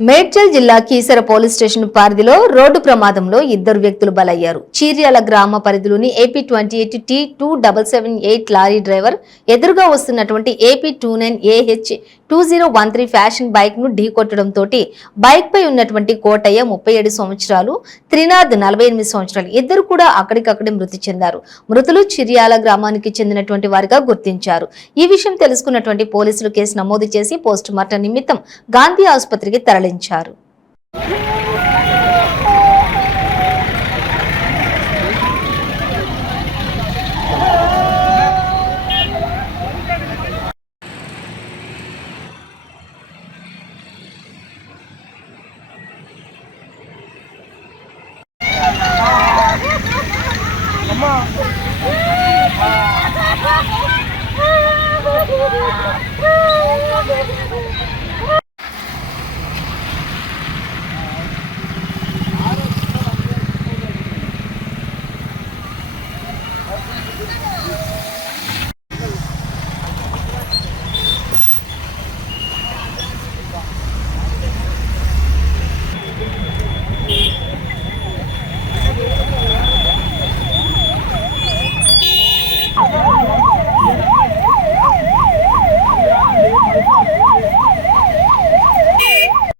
మేడ్చల్ జిల్లా Keesara police station పరిధిలో road ప్రమాదంలో ఇద్దరు వ్యక్తులు బలయ్యారు. చీర్యాల గ్రామ పరిధిలోని ఏపీ 28 T2778 లారీ డ్రైవర్ ఎదురుగా వస్తున్నటువంటి ఏపీ 29 AH 2013 ఫ్యాషన్ బైక్ ను ఢీకొట్టడంతో బైక్ పై ఉన్నటువంటి కోటయ్య 37 సంవత్సరాలు, త్రినాథ్ 48 సంవత్సరాలు ఇద్దరు కూడా అక్కడికక్కడే మృతి చెందారు. మృతులు చీర్యాల గ్రామానికి చెందినటువంటి వారిగా గుర్తించారు. ఈ విషయం తెలుసుకున్నటువంటి పోలీసులు కేసు నమోదు చేసి పోస్ట్ మార్టం నిమిత్తం గాంధీ ఆసుపత్రికి తరలించారు.